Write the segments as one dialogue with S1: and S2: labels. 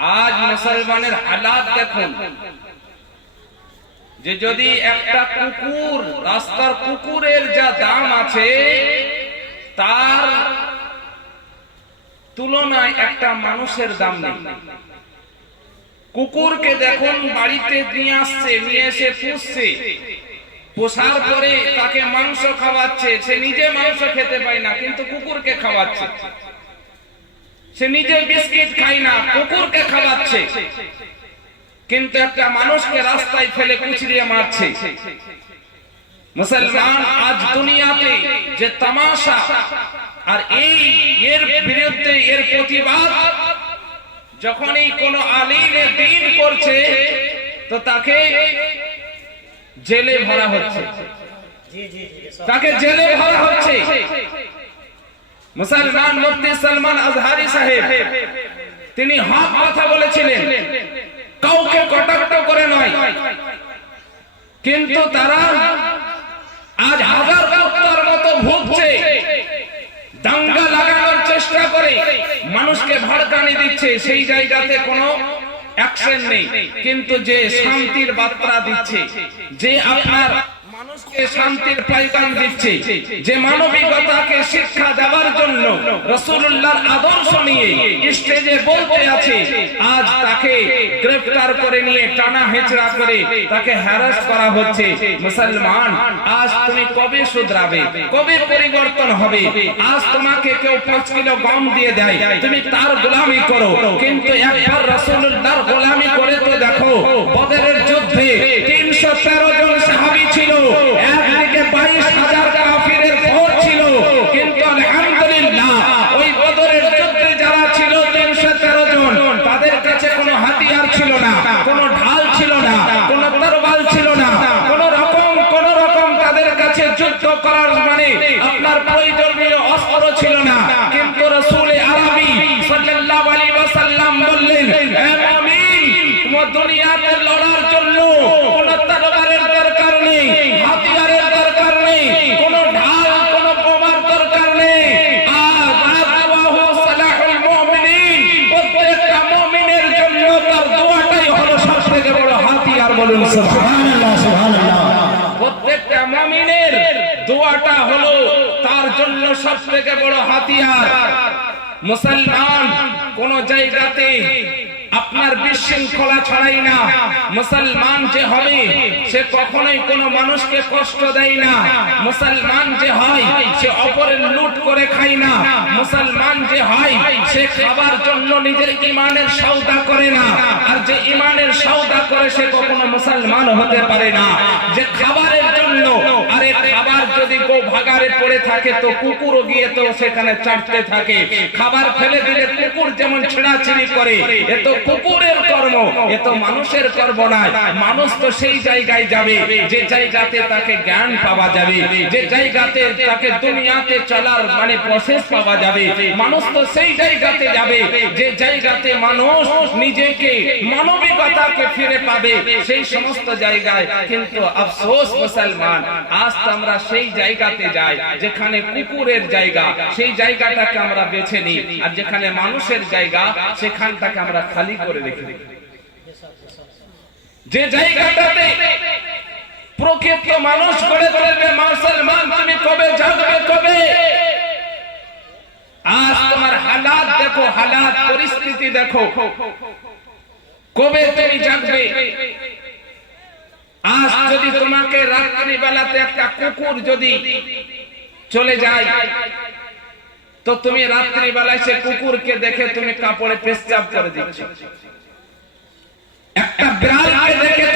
S1: আজ মুসলমানের হালাত দেখুন। যে যদি একটা কুকুর, রাস্তার কুকুরের যা দাম আছে, তার তুলনায় একটা মানুষের দাম নেই। কুকুরকে দেখুন, বাড়িতে নিয়ে আসছে, নিয়ে এসে পুষছে। পোষার পরে তাকে মাংস খাওয়াচ্ছে। সে নিজে মাংস খেতে পায় না, কিন্তু কুকুরকে খাওয়াচ্ছে। সে নিজে বিস্কিট খায় না কুকুরকে খাওয়াচ্ছে। কিন্তু একটা মানুষকে রাস্তায় ফেলে কুচলিয়ে মারছে। মুসলমান আজ দুনিয়াতে যে তামাশা আর এই এর বিরুদ্ধে এর প্রতিবাদ যখনই কোন আলিমে দিন করছে তো তাকে জেলে ভরা হচ্ছে। তাকে জেলে ভরা হচ্ছে। মুসলমান মুফতি সালমান আজহারি সাহেব, তিনি হক কথা বলেছিলেন। কাউকে কটাক্ষ করে নয়। কিন্তু তারা আজ হাজার কুত্তার মতো ভুগছে। দাঙ্গা লাগানোর চেষ্টা করে মানুষকে ভড়কানি দিচ্ছে। সেই জায়গাতে কোনো অ্যাকশন নেই। কিন্তু যে শান্তির বার্তা দিচ্ছে, যে আপনার মানুষকে শান্তির পাইকান দিচ্ছে। যে মানবিকতাকে শিক্ষা দেওয়ার জন্য রসুল্লাহর আদর্শ নিয়ে স্টেজে বলতে আছে, আজ তাকে গ্রেফতার করে নিয়ে টানা হেচড়া করে তাকে হ্যারাস করা হচ্ছে। মুসলমান, আজ তুমি কবে শুধরাবে? কবে পরিবর্তন হবে? আজ তোমাকে কেউ পাঁচ কিলো গম দিয়ে দেয়। তুমি তার গোলামি করো। কিন্তু একবার রসুল্লাহর গোলামি করে তো দেখো, বদরের যুদ্ধে তিনশো তেরো জন সাহাবি ছিল একদিকে বাইশ হাজার কাফিরের ভোট ছিল কিন্তু আলহামদুলিল্লাহ ওই বদরের যুদ্ধে যারা ছিল তিনশো তেরো জন তাদের কাছে কোনো হাতিয়ার ছিল না কোনো ঢাল ছিল না কোনো তরবাল ছিল না কোনো রকম কোন রকম তাদের কাছে যুদ্ধ করার মানে আপনার প্রয়োজনীয় অস্ত্র ছিল না। সবথেকে বড় হাতিয়ার। মুসলমান কোন জায়গাতে আপনার বিশৃঙ্খলা ছড়াই না। মুসলমান যে হবে, সে কখনোই কোনো মানুষকে কষ্ট দেয় না। মুসলমান যে হয়, সে অপরের লুট করে খায় না। মুসলমান যে হয়, সে খাবার জন্য নিজের ইমানের সওদা করে না। আর যে ইমানের সওদা করে, সে কখনো মুসলমান হতে পারে না। যে খাবারের জন্য, আরে খাবার যদি গো ভাগারে পড়ে থাকে, তো কুকুরও গিয়ে তো সেখানে চাটতে থাকে। খাবার ফেলে দিলে কুকুর যেমন ছেড়াছিড়ি করে, এ তো কুকুরের কর্ম, এ তো মানুষের কর্ম নয়। মানুষ তো সেই জায়গায় যাবে, যে জায়গাতে তাকে জ্ঞান পাওয়া যাবে, যে জায়গাতে তাকে দুনিয়াতে চলার মানে প্রসেস পাওয়া যাবে। মানুষ তো সেই জায়গাতে যাবে, যে জায়গাতে মানুষ নিজেকে, মানবিকতাকে ফিরে পাবে সেই সমস্ত জায়গায়। কিন্তু আফসোস মুসলমান, আজ আমরা সেই জায়গাতে যাই, যেখানে কুকুরের জায়গা, সেই জায়গাটাকে আমরা বেছে নিই। আর যেখানে মানুষের জায়গা, সেখানটাকে আমরা খালি করে রেখে যে জায়গাটাতে প্রকৃত মানুষ তুলবে মুসলমান তুমি কবে জাগবে কবে? আজ তোমার হালাত দেখো হালাত পরিস্থিতি দেখো। কবে তুমি জাগবে? আজ যদি তোমাকে রাত্রি বেলাতে একটা কুকুর যদি চলে যায় তো তুমি রাত্রি বেলায় সে কুকুরকে দেখে তুমি কাপড়ে পেশাব করে দিচ্ছ। একটা দেখে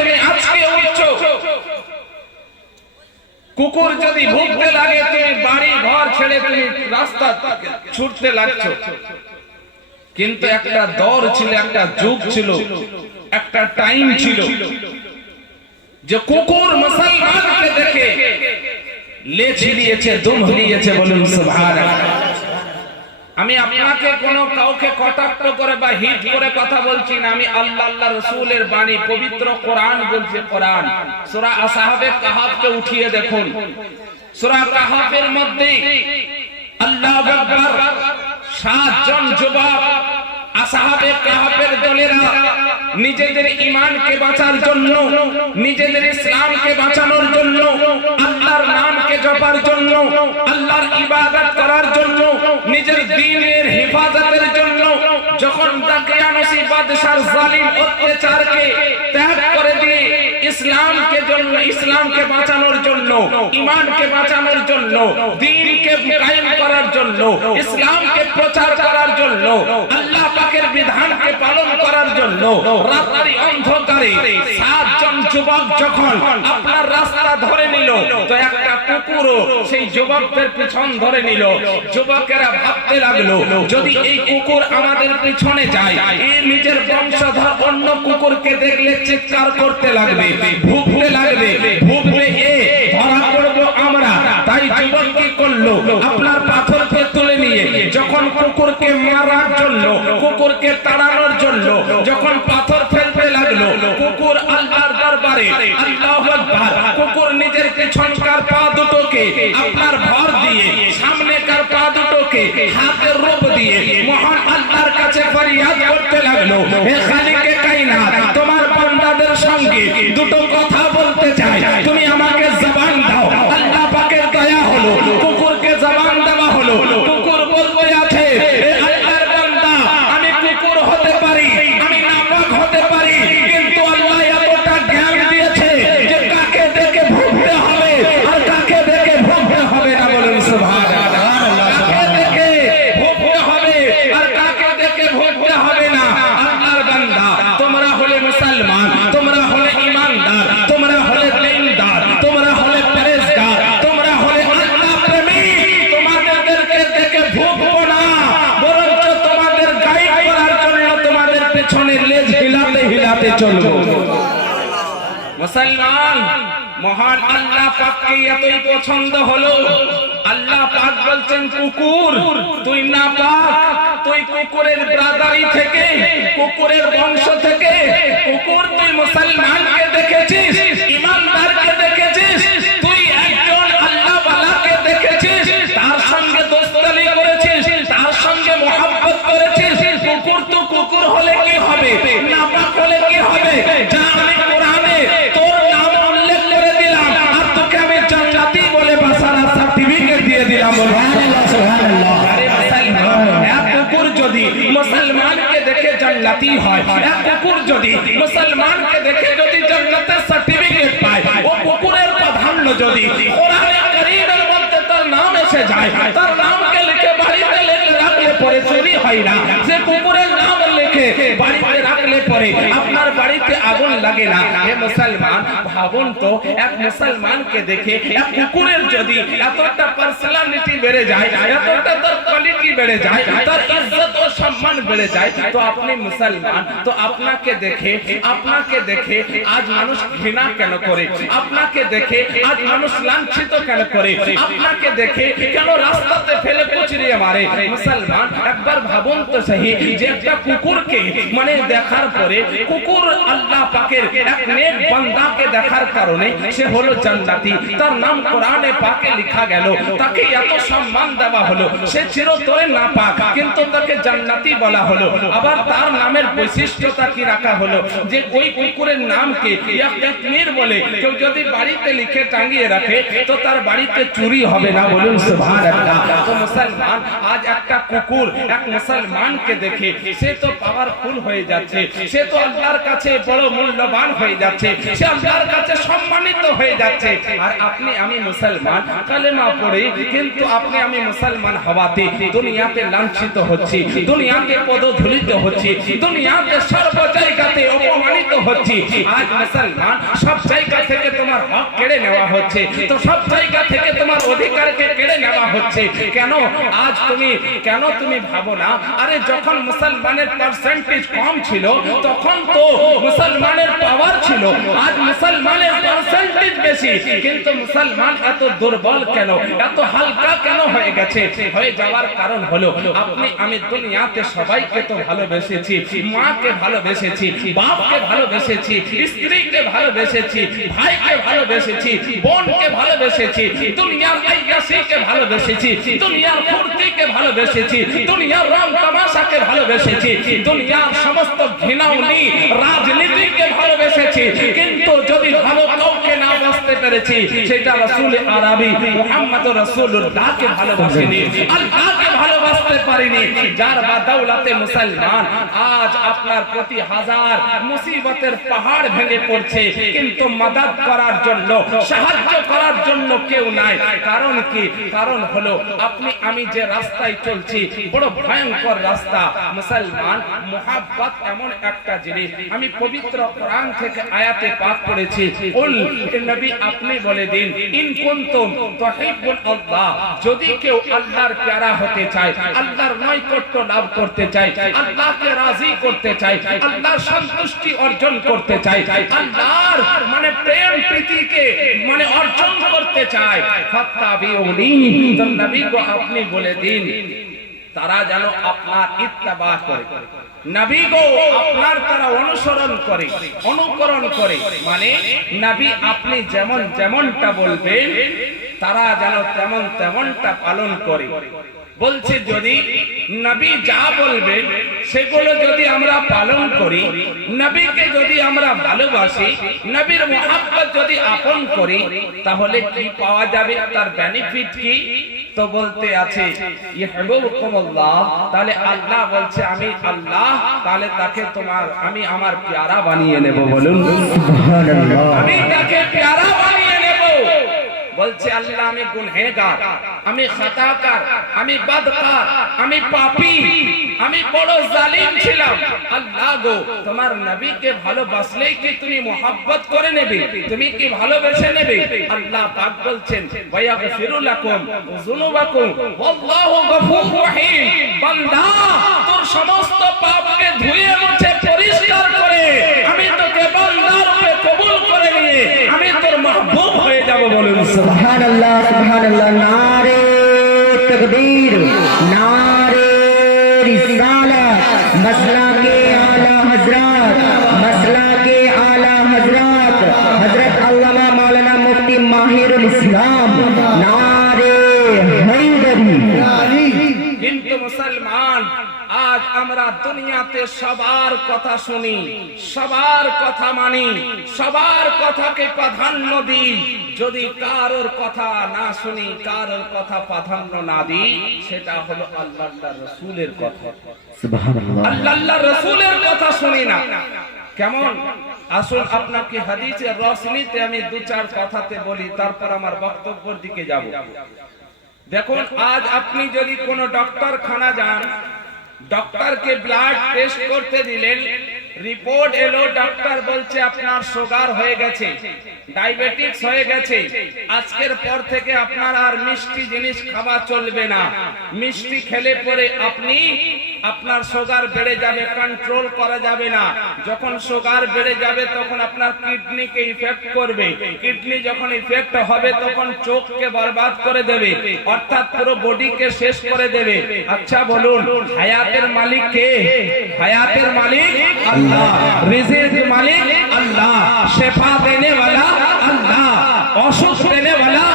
S1: দর ছিল, একটা টাইম ছিল যে কুকুর মুসলমানকে দেখে লে ছিলিয়েছে দুম হলিয়েছে বলুন, সুবহানাল্লাহ। আমি আপনাকে কোনো কাউকে কটাক্ষ করে বা হিট করে কথা বলছি না। আমি আল্লাহ আল্লাহ রসুলের বাণী, পবিত্র কোরআন বলছে কোরআন। সুরা আসাহাবে কাহাবকে উঠিয়ে দেখুন। সুরা কাহাবের মধ্যে আল্লাহ সাতজন যুবক আসহাবে কাহাফের দলেরা নিজেদের ইমানকে বাঁচার জন্য, নিজেদের ইসলামকে বাঁচানোর জন্য, আল্লাহর নামকে জপার জন্য, আল্লাহর ইবাদত করার জন্য, নিজের দ্বীনের হেফাজতের জন্য যখন দাকিয়ানসি বাদশার জালিম অত্যাচারকে ত্যাগ করে দিয়ে ইসলামকে জন্য, ইসলামকে বাঁচানোর জন্য ইমানকে বাঁচানোর জন্য দ্বীনকে কায়েম করার জন্য, ইসলামকে প্রচার করার জন্য, আল্লাহ পাকের বিধানকে পালন করার জন্য রাত্রি অন্ধকারে সাতজন যুবক যখন আপনার রাস্তা ধরে নিল, তো একটা কুকুরও সেই যুবকদের পিছন ধরে নিল। যুবকেরা ভাবতে লাগল, যদি এই কুকুর আমাদের পিছনে যায়, এ নিজের বংশধর অন্য কুকুরকে দেখলে চিৎকার করতে লাগবে, ভুগতে লাগবে, ভুগবে এ, ধরা পড়ব আমরা। তাই যুবক কি করল? যখন কুকুরকে মারার জন্য, কুকুরকে তাড়ানোর জন্য যখন পাথর ফেলতে লাগল, কুকুর আল্লাহর দরবারে, আল্লাহু আকবার, কুকুর নিজের পেছনকার পা দুটোকে আপনার ভর দিয়ে, সামনেকার পা দুটোকে হাতের রূপ দিয়ে মহান আল্লাহর কাছে ফরিয়াদ করতে লাগল, হে খালিকে কাইনা তোমার বান্দাদের সঙ্গে দুটো কথা বলতে চাই। তুমি আমাকে জবান দাও আল্লাহ পাকের দয়া হলো কুকুরকে জবান দেওয়া হলো কুকুর বলতে আছে "এ আল্লাহর বান্দা আমি কুকুর হতে পারি আমি নাপাক হতে পারি কিন্তু আল্লাহ এতটা জ্ঞান দিয়েছে যে কাকে দেখে ভুগতে হবে আর কাকে দেখে ভুগতে হবে না বলেন সুবহানাল্লাহ কাকে দেখে ভুগতে হবে আর কাকে দেখে ভুগতে হবে না আল্লাহর বান্দা তোমরা হলে মুসলমান তোমরা হলে ইমানদার তোমরা হলে দিনদার তোমরা হলে পরেশগার তোমরা হলে আল্লাহ প্রেমিক তোমাদেরকে দেখে ভুগবো না বরঞ্চ তোমাদের গাইড করার জন্য তোমাদের পেছনে লেজ হিলাতে হিলাতে চলবো মুসলমান মহান আল্লাহ পাককে এতই পছন্দ হলো। আল্লাহ পাক বলছেন, কুকুর, তুই না পাক তুই কুকুরের ব্রাদারি থেকে, কুকুরের বংশ থেকে জান্নাতি হয়। এক কুকুর যদি মুসলমানকে দেখে যদি জান্নাতের সার্টিফিকেট পায়, ও কুকুরের প্রাধান্য যদি কোরআনে কারীমের মধ্যে তার নাম এসে যায়, তার নামকে লিখে বাড়িতে লিখে পরে চুরি হয় না। যে কুকুরের নাম লিখে, বাড়িতে রাখলে পরে আপনার বাড়িতে আগুন লাগে না। হে মুসলমান, ভাবুন তো, এক মুসলমানকে দেখে, এক কুকুরের যদি এতটা পার্সোনালিটি বেড়ে যায়, এতটা তার কোয়ালিটি বেড়ে যায়, তার ইজ্জত ও সম্মান বেড়ে যায়, তো আপনি মুসলমান, তো আপনাকে দেখে আপনাকে দেখে আজ মানুষ ঘৃণা কেন করে? আপনাকে দেখে আজ মানুষ লাঞ্ছিত কেন করে? আপনাকে দেখে কেন রাস্তাতে ফেলে মারে? মুসলমান একবার ভাবুন তো সহি যে একটা কুকুরকে মানে দেখার পরে কুকুর আল্লাহ পাকের এক নেক বান্দাকে দেখার কারণে সে হলো জান্নাতি। তার নাম কোরআনে পাকে লেখা গেল, তাকে এত সম্মান দেওয়া হলো, সে চিরতরে না পাক কিন্তু তাকে জান্নাতি বলা হলো। আবার তার নামের বৈশিষ্ট্যতা কি রাখা হলো? যে ওই কুকুরের নামকে ইয়াকমির বলে, কেউ যদি বাড়িতে লিখে টাঙিয়ে রাখে, তো তার বাড়িতে চুরি হবে না বলুন সুবহানাল্লাহ। তো মুসলমান, আজ একটা কুকুর এক মুসলমানকে দেখে, সে তো পাওয়ারফুল হয়ে যাচ্ছে, সে তো আল্লাহর কাছে বড় মূল্যবান হয়ে যাচ্ছে, সে আল্লাহর কাছে সম্মানিত হয়ে যাচ্ছে। আর আপনি, আমি মুসলমান, কালেমা পড়ে, কিন্তু আপনি, আমি মুসলমান হওয়াতে দুনিয়াতে লাঞ্ছিত হচ্ছি, দুনিয়াতে পদধূলিত হচ্ছি, দুনিয়াতে সর্ব জায়গাতে অপমানিত হচ্ছি। আজ মুসলমান, সব জায়গা থেকে তোমার হক কেড়ে নেওয়া হচ্ছে, তো সব জায়গা থেকে তোমার অধিকারকে কেড়ে নেওয়া হচ্ছে। কেন? আজ তুমি, কেন তুমি ভাবো না? আরে যখন মুসলমানের পার্সেন্টেজ কম ছিল, তখন তো মুসলমানের পাওয়ার ছিল। আজ মুসলমানের পার্সেন্টেজ বেশি। কিন্তু মুসলমান এত দুর্বল কেন? এত হালকা কেন হয়ে গেছে? হয়ে যাওয়ার কারণ হলো, আপনি, আমি দুনিয়াতে সবাইকে তো ভালোবেসেছি, মাকে ভালোবেসেছি, বাপকে ভালোবেসেছি, স্ত্রীকে ভালোবেসেছি, ভাইকে ভালোবেসেছি, বোনকে ভালোবেসেছি, দুনিয়ার আইয়াসিকে ভালোবেসেছি, দুনিয়ার ফুর্তিকে ভালোবেসেছি দুনিয়ার রং তামাশাকে ভালোবেসেছি। দুনিয়ার সমস্ত ঘৃণাউনি রাজনীতিকে ভালোবেসেছি। কিন্তু যদি ভালো কাউকে না বাঁচতে পেরেছি, সেটা রাসূল আরবি মুহাম্মদ রাসূলুল্লাহকে ভালোবাসেনি। আল্লাহকে ভালোবাসতে পারিনি যার বাদৌলাতে মুসলমান। আজ আপনার প্রতি হাজার মুসিবতের পাহাড় ভেঙে পড়ছে, কিন্তু মাদাদ করার জন্য, সাহায্য করার জন্য কেউ নাই। কারণ কি? কারণ হলো, আপনি, আমি যে রাস্তায় চলছি, বড় ভয়ঙ্কর রাস্তা। মুসলমান, মোহাব্বত এমন একটা জিনিস। আমি পবিত্র কোরআন থেকে আয়াতে পাঠ করেছি উল নবী আপনি বলে দিন, ইন কুনতুম তুহিব্বুল আল্লাহ। যদি কেউ আল্লাহর প্যারা হতে চায় আল্লাহর নৈকট্য লাভ করতে চায় আল্লাহকে রাজি করতে চায় আল্লাহর সন্তুষ্টি অর্জন করতে চায় আল্লাহর মানে প্রেম প্রীতিকে মানে অর্জন করতে চায় ফাত্তাবিউনি তো আপনি বলে দিন, তারা যেন আপনার ইত্তেবা করে। নবী গো আপনার তারা অনুসরণ করে, অনুকরণ করে। মানে নবী আপনি যেমন যেমনটা বলবেন, তারা যেন তেমন তেমনটা পালন করে। বলছে যদি নবী যা বলবেন সেগুলো যদি আমরা পালন করি নবীকে যদি আমরা ভালোবাসি নবীর মোহাব্বত যদি আপন করি তাহলে কি পাওয়া যাবে? তার বেনিফিট কি? তো বলতে আছে তাহলে আল্লাহ বলছে আমি আল্লাহ তাহলে তাকে তোমার আমি আমার প্যারা বানিয়ে নেব বলুন। আমি তাকে প্যারা বানিয়ে নেব। বলছে, আল্লাহ আমি গুনহেগার, আমি খাতাকার, আমি বদকার, আমি পাপী, আমি বড় জালিম ছিলাম। আল্লাহ গো, তোমার নবীকে ভালোবাসলেই কি তুমি মোহাব্বত করে নেবে? তুমি কি ভালোবেসে নেবে? আল্লাহ পাক বলছেন, ওয়াগফিরু লাকুম যুনুবাকুম, ওয়াল্লাহু গফুরুর রহিম। বান্দা, তোর সমস্ত পাপকে ধুয়ে মুছে পরিষ্কার করে, আমি তোকে বান্দার রূপে কবুল করে নিয়ে, আমি তোর মাহবুব হয়ে যাব বলুন।
S2: সুবহান আল্লাহ সুবহান আল্লাহ নারে তকবীর
S1: নারে রিসালাত মাসলা আমরা দুনিয়াতে সবার কথা শুনি সবার কথা মানি সবার কথাকে প্রাধান্য দিই। যদি কারোর কথা না শুনি কারোর কথা প্রাধান্য না দিই সেটা হলো আল্লাহ রসুলের কথা। আল্লাহ রসুলের কথা শুনি না। কেমন? আসুন আপনাকে হাদিসের রশ্মিতে আমি দু চার কথাতে বলি তারপর আমার বক্তব্যের দিকে যাব। দেখুন আজ আপনি যদি কোনো ডাক্তারখানা যান ডক্টরকে ব্লাড টেস্ট করতে দিলেন। রিপোর্ট এলো ডক্টর বলছে আপনার সুগার হয়ে গেছে। ডায়াবেটিক্স হয়ে গেছে। আজকের পর থেকে আপনার আর মিষ্টি জিনিস খাওয়া চলবে না। মিষ্টি খেলে পরে আপনি আপনার সুগার বেড়ে যাবে কন্ট্রোল করা যাবে না। যখন সুগার বেড়ে যাবে, তখন আপনার কিডনিকে ইফেক্ট করবে। কিডনি যখন ইফেক্ট হবে, তখন চোখকে বরবাদ করে দেবে। অর্থাৎ পুরো বডিকে শেষ করে দেবে। আচ্ছা বলুন, হায়াতের মালিক কে? হায়াতের মালিক আল্লাহ। রিজিক মালিক আল্লাহ। শেফা দেনে वाला অসুখ পেলে আল্লাহ।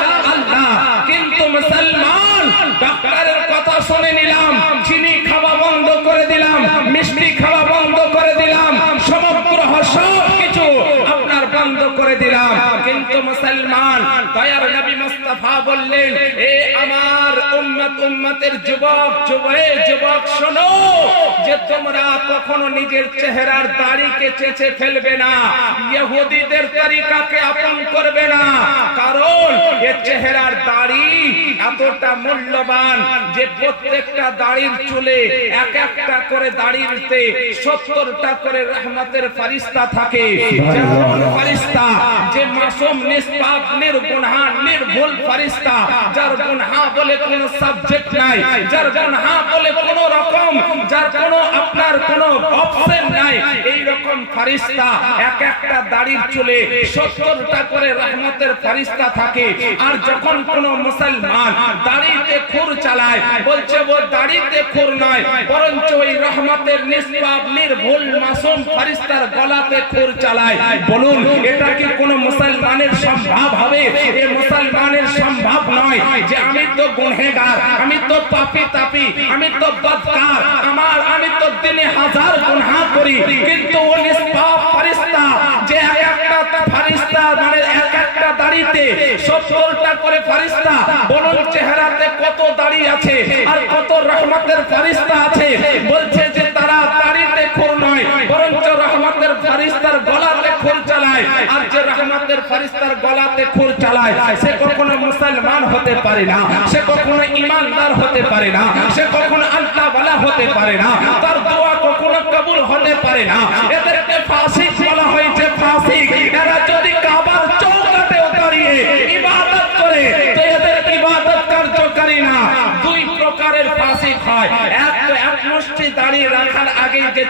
S1: কিন্তু মুসলমান ডাক্তারের কথা শুনে নিলাম চিনি খাওয়া বন্ধ করে দিলাম মিষ্টি খাওয়া বন্ধ করে দিলাম সমগ্র সব কিছু আপনার বন্ধ করে দিলাম কিন্তু মুসলমান দয়ার নবী মুস্তাফা বললেন এ আমার উম্মত উম্মতের যুবক যুবয়ে যুবক শোনো যে তোমরা কখনো নিজের চেহারার দাড়িকে চেঁচে ফেলবে না ইহুদিদের তরিকাকে আপন করবে না কারণ এ চেহারার দাড়ি এতটা মূল্যবান যে প্রত্যেকটা দাড়ির চুলে এক একটা করে দাড়িতে সত্তরটা করে রহমতের ফারিস্তা থাকে। ফারিস্তা যে মাসুম নিষ্পাপ নির্গুণহা নির্ভুল ফারিস্তা যার গুনহা বলে কোনো সাবজেক্ট নাই, যার গুনহা বলে কোনো রকম, যার কোনো আপনার কোনো অপশন নাই এই রকম ফারিস্তা এক একটা দাড়ির চুলে সত্তরটা করে রহমতের ফারিস্তা থাকে। আর যখন কোন মুসলমান দাড়িতে খুর চালায়, বলছে, ও দাড়িতে খুর নয়, বরঞ্চ ওই রহমতের নিষ্পাপ, নির্ভুল, মাসুম ফারিস্তার গলাতে খুর চালায়। বলুন, এটা কি কোন মুসলমানের সম্ভব হবে? এ মুসলমানের সম্ভব সম্ভব নয় যে আমি তো গুনহেগার আমি তো পাপি তাপি, আমি তো বদকার, আমার, আমি তো দিনে হাজার গুনহা করি। কিন্তু ও নিষ্পাপ ফারিস্তা যে একটা তা ফারিস্তা মানে এক একটা দাড়িতে সত্তরটা করে ফারিস্তা বলুন চেহারাতে কত দাড়ি আছে আর কত রহমতের ফারিস্তা আছে? বলছে যে তারা দাড়িতে খুর নয়, বরং রহমতের ফারিস্তার গলাতে খুর চালায়, আর যে রহমতের ফারিস্তার গলাতে খুর চালায়, সে কখনো মুসলমান হতে পারে না, সে কখনো ইমানদার হতে পারে না, সে কখনো আল্লাহ বলা হতে পারে না, তার দোয়া কখনো কবুল হতে পারে না। এদেরকে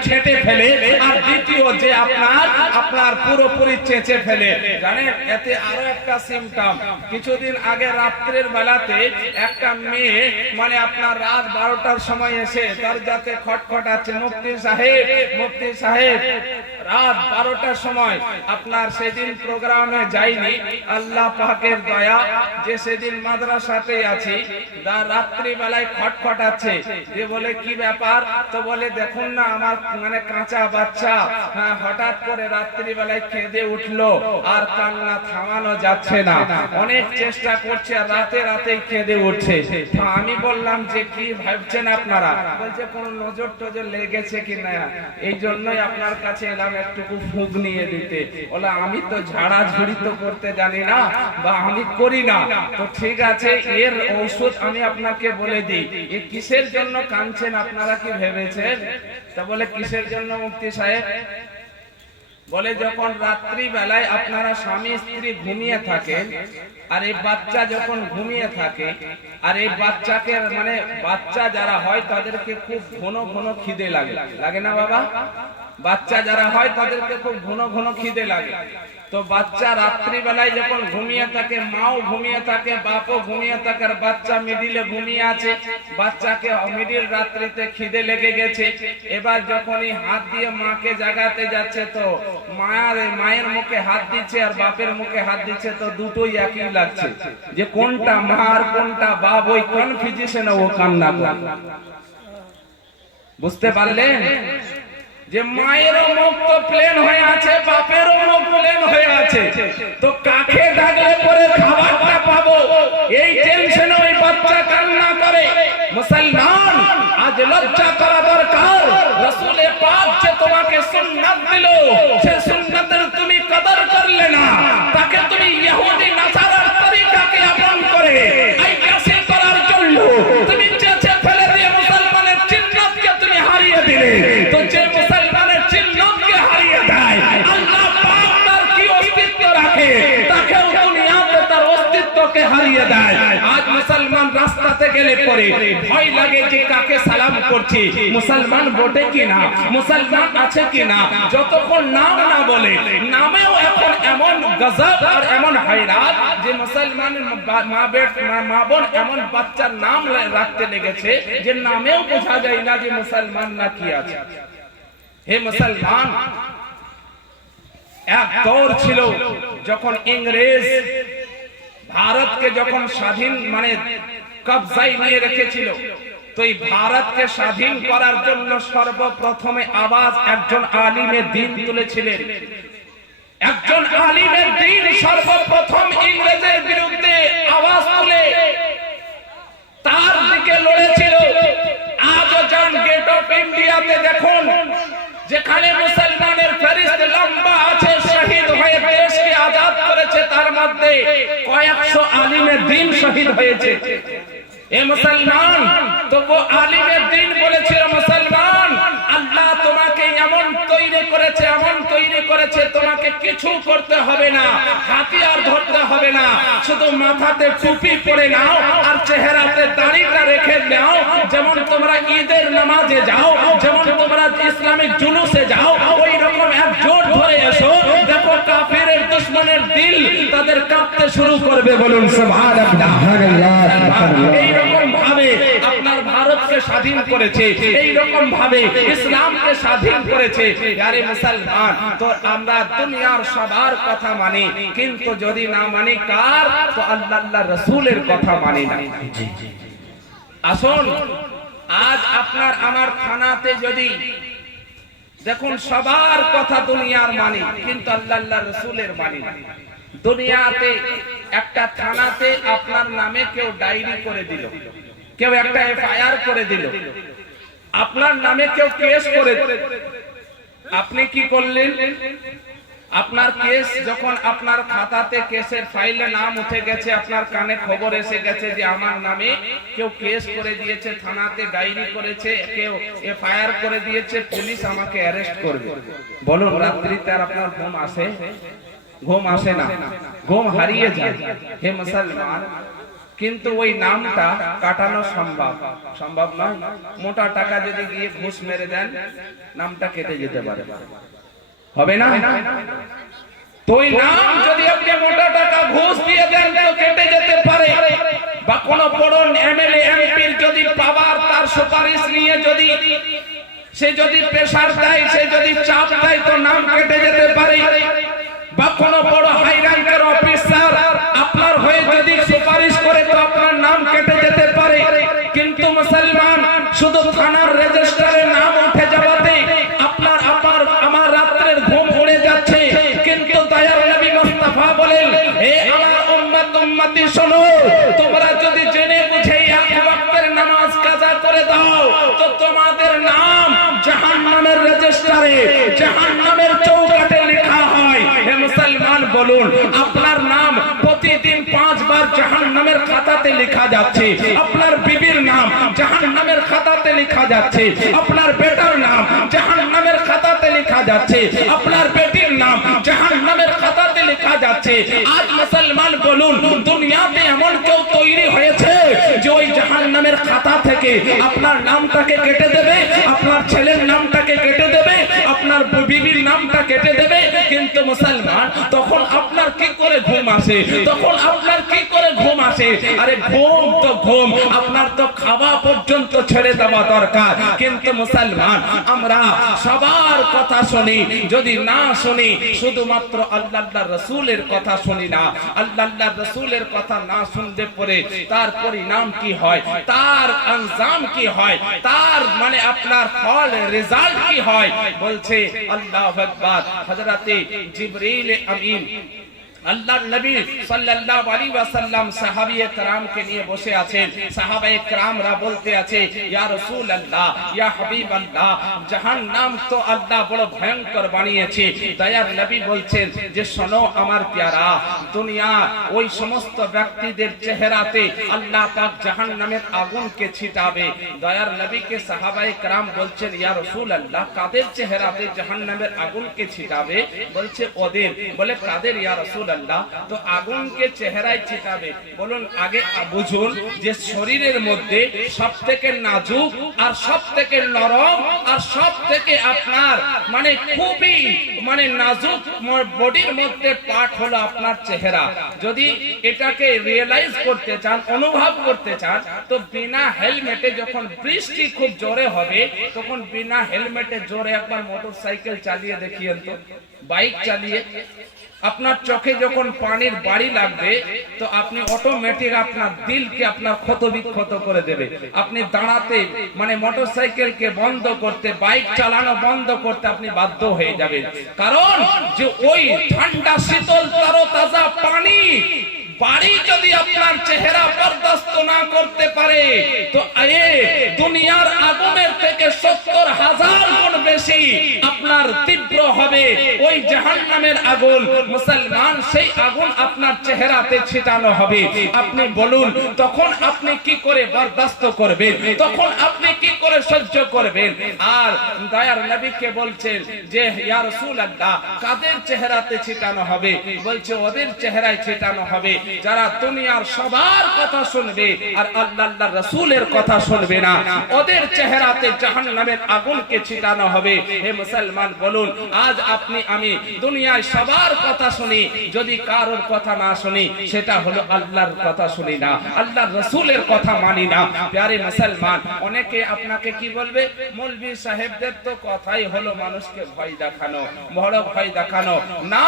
S1: ছেটে ফেলে, আর দ্বিতীয় যে আপনার আপনার পুরোপুরি চেঁচে ফেলে। জানেন, এতে আরও একটা সিমটম কিছুদিন আগে রাত্রের বেলাতে একটা মেয়ে মানে আপনার রাত বারোটার সময় এসে তার যাতে খটখট আছে মুফতি সাহেব মুক্তি সাহেব। রাত বারোটার সময় আপনার সেদিন প্রোগ্রামে যাইনি আল্লাহ পাকের দয়া যে সেদিন মাদ্রাসাতে আছি দা রাত্রি বেলায় খটখট আছে যে বলে কি ব্যাপার? তো বলে দেখুন না আমার মানে কাঁচা বাচ্চা। হ্যাঁ, হঠাৎ করে রাত্রি বেলায় কেঁদে উঠল আর কান্না থামানো যাচ্ছে না। অনেক চেষ্টা করছে আর রাতে রাতে কেঁদে উঠছে। আমি বললাম যে কি ভাবছেন আপনারা? বলছে কোন নজর টজর লেগেছে কি না? এই জন্যই আপনার কাছে এলাম একটুকু ফুগ নিয়ে দিতে। বলে, আমি তো ঝাড়া ঝুড়ি তো করতে জানি না বা আমি করি না। তো ঠিক আছে, এর ঔষধ আমি আপনাকে বলে দিই। এ কিসের জন্য কাঁদছেন আপনারা কি ভেবেছেন? তা বলে, কিসের জন্য মুক্তি সাহেব? বলে, যখন রাত্রি বেলায় আপনারা স্বামী স্ত্রী ঘুমিয়ে থাকেন আর এই বাচ্চা যখন ঘুমিয়ে থাকে, আর এই বাচ্চাকে মানে বাচ্চা যারা হয় তাদেরকে খুব ঘন ঘন খিদে লাগে। লাগে না বাবা? বাচ্চা যারা হয় তাদেরকে খুব ঘন ঘন খিদে লাগে। তো বাচ্চা রাত্রি বেলায় যখন ঘুমিয়ে থাকে, মাও ঘুমিয়ে থাকে, বাপও ঘুমিয়ে থাকে, আর বাচ্চা মিডিলে ঘুমিয়ে আছে, বাচ্চাকে মিডিল রাত্রিতে খিদে লেগে গেছে। এবার যখনই হাত দিয়ে মাকে জাগাতে যাচ্ছে তো মায়ের মায়ের মুখে হাত দিচ্ছে আর বাপের মুখে হাত দিচ্ছে তো দুটোই একই লাগছে। যে কোনটা মা আর কোনটা বাপ, ওই কনফিউশনে ও কান্না বুঝতে পারলেন? যে মায়েরও মুখ তো প্লেন হয়ে আছে, বাপেরও মুখ প্লেন হয়ে আছে। তো কাকে ডাকলে পরে খাবারটা পাবো? এই টেনশনে ওই বাচ্চা কান্না করে। মুসলমান, আজ লজ্জা করা দরকার। রসুলে পাক যে তোমাকে সুন্নাত দিল, সে সুন্নাতের তুমি কদর করলে না। তাকে তুমি ইহুদি নাসারার হারিয়ে দেয়। আজ মুসলমান রাস্তাতে গেলে পরে ভয় লাগে যে কাকে সালাম করছি। মুসলমান বটে কিনা? মুসলমান আছে কিনা? যতক্ষণ নাম না বলে, নামেও এখন এমন গজব আর এমন হাইরাত যে মুসলমানের বা- মা বেট, মা- বোন এমন বাচ্চার নাম রাখতে লেগেছে যে নামেও বোঝা যায় না যে মুসলমান না কি আছে। হে মুসলমান, এক দৌর ছিল যখন ইংরেজ ভারতকে যখন স্বাধীন মানে কবজায় নিয়ে রেখেছিল, তো এই ভারতকে স্বাধীন করার জন্য সর্বপ্রথমে আওয়াজ একজন আলিমের দিন তুলেছিলেন। একজন আলিমের দিন সর্বপ্রথম ইংরেজের বিরুদ্ধে আওয়াজ তুলে, তার দিকে লড়েছিল। আজও যান গেট অফ ইন্ডিয়াতে দেখুন। যেখানে মুসলমানের ফেরিস্ত লম্বা আছে, শহীদ হয়ে দেশকে আজাদ করেছে, তার মধ্যে কয়েকশো আলিমে দিন শহীদ হয়েছে। এ মুসলমান তবু আলিমের দিন বলেছিল করেছে এমন তৈরি করেছে তোমাকে কিছু করতে হবে না হাতিয়ার ধরতে হবে না। শুধু মাথাতে টুপি পরে নাও আর চেহারাতে দাড়িটা রেখে নাও। যেমন তোমরা ঈদের নামাজে যাও যেমন তোমরা ইসলামিক জুলুসে যাও ওই রকম এক জোট ধরে এসো। দেখো কাফেরের দুশ্মনের দিল তাদের কাঁপতে শুরু করবে বলুন সুবহানাল্লাহ।
S2: সুবহানাল্লাহ, সুবহানাল্লাহ।
S1: এইরকম ভাবে আপনার ভারতকে স্বাধীন করেছে। এইরকম ভাবে ইসলামকে স্বাধীন করেছে। আরে মুসলমান তো আমরা দুনিয়ার সবার কথা মানি কিন্তু যদি না মানি কার? তো আল্লাহ আল্লাহ রসুলের কথা মানি না। আসুন আজ আপনার আমার থানাতে যদি দেখুন সবার কথা দুনিয়ার মানি কিন্তু আল্লাহ আল্লাহ রসুলের মানি না। দুনিয়াতে একটা থানাতে আপনার নামে কেউ ডায়েরি করে দিল। কেউ একটা এফআইআর করে দিল। আপনার নামে কেউ কেস করে আপনি কি করলেন? আপনার কেস যখন আপনার খাতাতে কেসের ফাইলে নাম উঠে গেছে, আপনার কানে খবর এসে গেছে যে আমার নামে কেউ কেস করে দিয়েছে, থানাতে ডায়েরি করেছে, কেউ এফআইআর করে দিয়েছে, পুলিশ আমাকে অ্যারেস্ট করবে। বলুন, রাত্রিতে আর আপনার ঘুম আসে? ঘুম আসে না। ঘুম হারিয়ে যায়। হে মুসলমান কিন্তু ওই নামটা কাটানো সম্ভব। সম্ভব নয়। মোটা টাকা যদি গিয়ে ঘুষ মেরে দেন, নামটা কেটে যেতে পারে। হবে না? তো নাম যদি আপনি মোটা টাকা ঘুষ দিয়ে দেন, তো কেটে যেতে পারে। বা বড় এমএলএ যদি তার সুপারিশ নিয়ে যদি সে যদি প্রেসার দেয়, সে যদি চাপ দেয়, তো নাম কেটে যেতে পারে। বা কোন বড় হাই র্যাঙ্কের অফিসার আপনার হয়ে যদি বলুন, আপনার নাম প্রতিদিন পাঁচবার জাহান্নামের খাতাতে লেখা যাচ্ছে। আপনার বিবির নাম জাহান্নামের খাতাতে লেখা যাচ্ছে। আপনার বেটার নাম জাহান্নামের খাতাতে লেখা যাচ্ছে। আপনার বেটির নাম জাহান্নামের খাতাতে লেখা যাচ্ছে। আজ মুসলমান বলুন, দুনিয়াতে এমন কেউ তৈরি হয়েছে যে ওই জাহান্নামের খাতা থেকে আপনার নামটাকে কেটে দেবে, আপনার ছেলের নামটাকে মুসলমান, তখন আপনার কি করে ঘুম আসে? তখন আপনার কি করে ঘুম আসে? আরে ঘুম তো ঘুম, আপনার তো খাওয়া পর্যন্ত ছেড়ে দেওয়া দরকার। কিন্তু মুসলমান, আমরা সবার কথা শুনি, যদি না শুনি, শুধুমাত্র আল্লাহ রসুলের কথা শুনি না। আল্লাহ রসুলের কথা না শুনতে পরে তার পরিণাম কি হয়? তার আঞ্জাম কি হয়? তার মানে আপনার ফল রেজাল্ট কি হয়? বলছে আল্লাহ হযরতে জিবরিল আমিন আল্লাহ নবী সাল্লাল্লাহু আলাইহি ওয়াসাল্লাম সাহাবিয়ে کرامকে নিয়ে বসে আছেন। সাহাবায়ে کرامরা বলতে আছে, ইয়া রাসূলুল্লাহ, ইয়া হাবিবাল্লাহ, জাহান্নাম তো আল্লাহ বড় ভয়ঙ্কর বানিয়েছে। দয়ার নবী বলছেন যে, শোনো আমার প্যারা, দুনিয়া ওই সমস্ত ব্যক্তিদের চেহারাতে আল্লাহ পাক জাহান্নামের আগুনকে ছিটাবে। দয়ার নবীকে সাহাবায়ে کرام বলছেন, ইয়া রাসূলুল্লাহ, কাদের চেহারাতে জাহান্নামের আগুনকে ছিটাবে? বলছে, ওদের। বলে, কাদের ইয়া রাসূল আল্লাহ তো আগুনকে চেহারায় ছিটাবে বলুন, আগে বুঝুন যে শরীরের মধ্যে সব থেকে নাজুক আর সব থেকে নরম আর সব থেকে আপনার মানে খুবই মানে নাজুক বডির মধ্যে পার্ট হলো আপনার চেহারা। যদি এটাকে রিয়েলাইজ করতে চান, অনুভব করতে চান, তো বিনা হেলমেটে যখন বৃষ্টি খুব জোরে হবে, তখন বিনা হেলমেটে জোরে একবার মোটরসাইকেল চালিয়ে দেখিয়েন তো। বাইক চালিয়ে। আপনার চোখে যখন পানির বাড়ি লাগবে, তো আপনি অটোমেটিক আপনার দিলকে আপনার ক্ষত বিক্ষত করে দেবে। আপনি দাঁড়াতে মানে মোটরসাইকেলকে বন্ধ করতে বাইক চালানো বন্ধ করতে আপনি বাধ্য হয়ে যাবেন। কারণ যে ওই ঠান্ডা শীতল তাজা পানি বাড়ি যদি আপনার চেহারা বরদাস্ত না করতে পারে, তো এ দুনিয়ার আগুনের থেকে সত্তর হাজার গুণ বেশি আপনার তীব্র হবে। ওই জাহান্নামের আগুন, মুসলমান সেই আগুন আপনার চেহারাতে ছিটানো হবে। আপনি বলুন, তখন আপনি কি করে বরদাস্ত করবেন? তখন আপনি কি করে সহ্য করবেন? আর দয়ার নবীকে বলছেন যে, ইয়া রাসূলুল্লাহ, কাদের চেহারাতে ছিটানো হবে? বলছে, ওদের চেহারায় ছিটানো হবে। যারা দুনিয়ার সবার কথা শুনবে আর আল্লাহ আল্লাহ রসুলের কথা শুনবে না, ওদের চেহারাতে জাহান্নামের আগুনকে ছিটানো হবে। হে মুসলমান, বলুন, আজ আপনি, আমি দুনিয়ায় সবার কথা শুনি, যদি কারোর কথা না শুনি, সেটা হলো আল্লাহর কথা শুনি না, আল্লাহর রসুলের কথা মানি না। প্যারে মুসলমান, অনেকে আপনাকে কি বলবে? মৌলভী সাহেবদের তো কথাই হলো মানুষকে ভয় দেখানো, বড় ভয় দেখানো। না,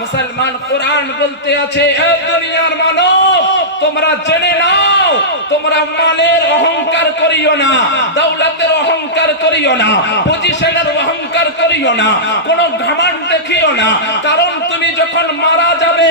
S1: মুসলমান, কোরআন বলতে আছে, এ দুনিয়া দুনিয়ার মানব, তোমরা জেনে নাও, তোমরা মালের অহংকার করিও না, দৌলতের অহংকার করিও না, পজিশনের অহংকার করিও না, কোনো ঘামান দেখিও না। কারণ তুমি যখন মারা যাবে,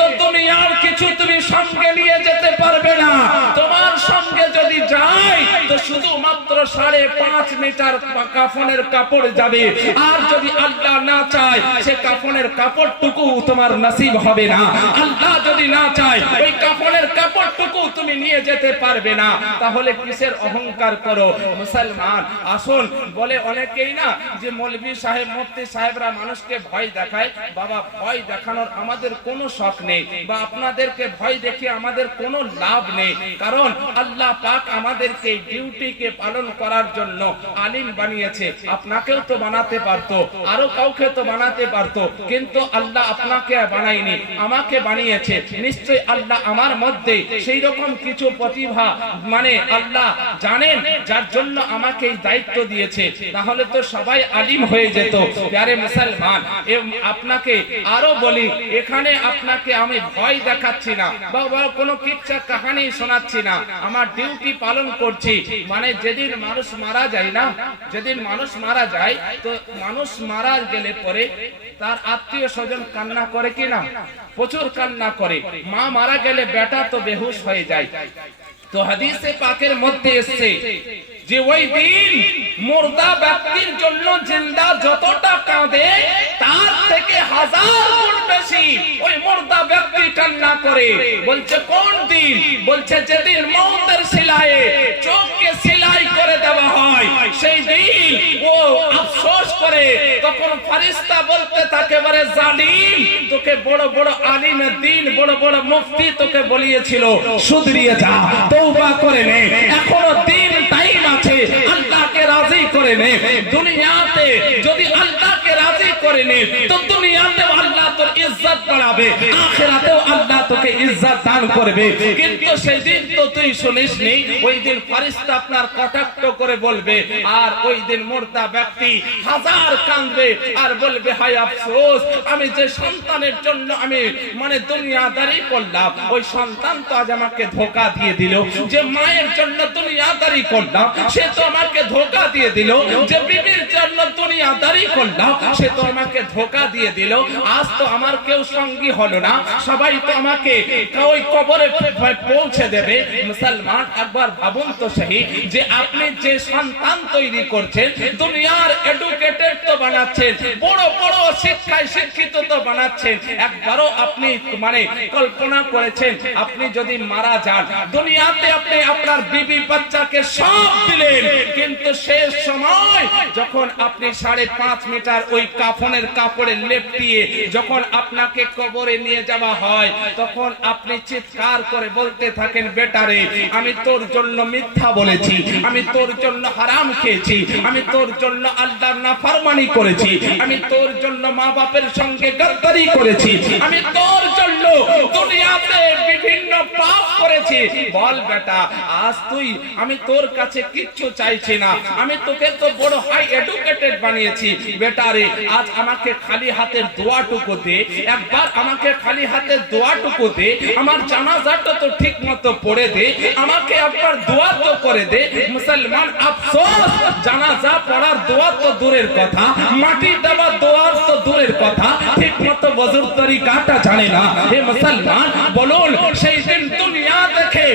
S1: তো দুনিয়ার কিছু তুমি সঙ্গে নিয়ে যেতে পারবে না। তোমার সঙ্গে যদি যাই, তো শুধুমাত্র সাড়ে পাঁচ মিটার কাফনের কাপড় যাবে। আর যদি আল্লাহ না চায়, সে কাফনের কাপড়টুকু তোমার নসিব হবে না। আল্লাহ যদি না চায় ওই কাফনের কাপড়টুকু তুমি নিয়ে যেতে পারবে না। তাহলে কিসের অহংকার করো? মুসলমান, আসুন, বলে অনেকেই না যে মৌলভী সাহেব, মুফতি সাহেবরা মানুষকে ভয় দেখায়। বাবা, ভয় দেখানোর আমাদের কোনো শখ নেই, বা আপনাদেরকে ভয় দেখিয়ে আমাদের কোনো লাভ নেই। কারণ আল্লাহ পাক আমাদেরকে ডিউটিকে পালন করার জন্য আলিম বানিয়েছে। আপনাকেও তো বানাতে পারতো, আরও কাউকে তো বানাতে পারতো, কিন্তু আল্লাহ আপনাকে বানায়নি, আমাকে বানিয়েছে। নিশ্চয়ই আল্লাহ আমার মধ্যে সেই রকম কিছু প্রতিভা মানে আল্লাহ জানেন, যার জন্য আমাকে এই দায়িত্ব দিয়েছে। তাহলে তো সবাই আলিম হয়ে যেত, প্যারে মুসলমান। আপনাকে আরও বলি, এখানে আপনাকে আমি ভয় দেখাচ্ছি না বা, কোনো কিচ্ছা কাহানি শোনাচ্ছি না। আমার ডিউটি পালন করছি মানে যেদিন মানুষ মারা যায় না, যেদিন মানুষ মারা যায়, তো মানুষ মারা গেলে পরে তার আত্মীয় স্বজন কান্না করে কি না? প্রচুর কান্না করে। মা মারা গেলে বেটা তো বেহুশ হয়ে যায়। তো হাদিসে পাকের মধ্যে এসছে যে ওই দিন মুর্দা ব্যক্তির জন্য জিন্দা যতটা কাঁদে, তার থেকে হাজার বেশি ওই মুর্দা ব্যক্তি কান্না করে। বলছে, কোন দিন? বলছে, যেদিন মৌতের সিলায়ে চোখকে সিলাই করে দেওয়া হয়। সেই দিন ও আফসোস করে তখন ফারিস্তা বলতে থাকে বলে জালিম, তোকে বড় বড় আলিমের দিন, বড় বড় মুফতি তোকে বলিয়েছিল। সুধরিয়ে যা তৌবা করে নে। এখনও দিন টাইম আছে, আল্লাহকে রাজি করে নে। দুনিয়াতে যদি আল্লাহকে রাজি করে নে, তো দুনিয়াতে আল্লাহ তোর ইজ্জত বাড়াবে আল্লাহ তোকে ইজ্জত দান করবে। কিন্তু সেই দিন তো তুই শুনিস নি ওই দিন আপনার করে বলবে, আর ওই দিন ব্যক্তি হাজার কাঁদবে আর বলবে, হায় আফসোস, আমি যে সন্তানের জন্য আমি মানে দুনিয়াদারি করলাম, ওই সন্তান তো আজ আমাকে ধোকা দিয়ে দিল, যে মায়ের জন্য দুনিয়াদারি করলাম, সে তো আমাকে ধোকা দিয়ে দিল, যে বিবির জন্য দুনিয়াদারি করলাম, সে তো আমাকে ধোকা দিয়ে দিল। আজ তো আমার কেউ সঙ্গী হলো না। সবাই তো আমাকে ওই কবরে পৌঁছে দেবে। মুসলমান, একবার ভাবুন তো সেই যে আপনি যে সন্তান তৈরি করছেন, দুনিয়ার এডুকেটেড তো বানাচ্ছেন, বড় বড় শিক্ষায় শিক্ষিত তো বানাচ্ছেন। একবারও আপনি মানে কল্পনা করেছেন, আপনি যদি মারা যান, দুনিয়াতে আপনি আপনার বিবি বাচ্চাকে সব দিলেন। কিন্তু শেষ সময় যখন আপনি সাড়ে পাঁচ মিটার ওই কাফনের কাপড়ে লেপটিয়ে যখন আপনাকে কবরে নিয়ে যাওয়া হয়, তখন আপনি চিৎকার করে বলতে থাকেন, বেটারে, আমি তোর জন্য মিথ্যা বলেছি, আমি তোর জন্য হারাম খেয়েছি, আমি তোর জন্য আল্লাহর নাফরমানি করেছি, আমি তোর জন্য মা বাপের সঙ্গে গদ্দারি করেছি, আমি তোর জন্য দুনিয়াতে বিভিন্ন পাপ করেছি। বল বেটা, আজ তুই, আমি তোর কাছে কিচ্ছু চাইছি না, আমি তোকে তো বড় হাই এডুকেটেড বানিয়েছি। বেটা রে আজ আমাকে খালি হাতের দোয়াটুকু দে, একবার আমাকে খালি হাতের দোয়াটুকু দে, আমার জানাজাটা তো ঠিক মতো পড়ে দে, আমাকে একবার দোয়া তো করে দে। মুসলমান, আফসোস, জানাজা পড়ার দোয়া তো দূরের কথা, মাটি দেওয়া দোয়ার তো দূরের কথা, ঠিক মতো বজুর তরিকাটা জানে না। হে মুসলমান, বলুন, সেই দিন দুনিয়া দেখে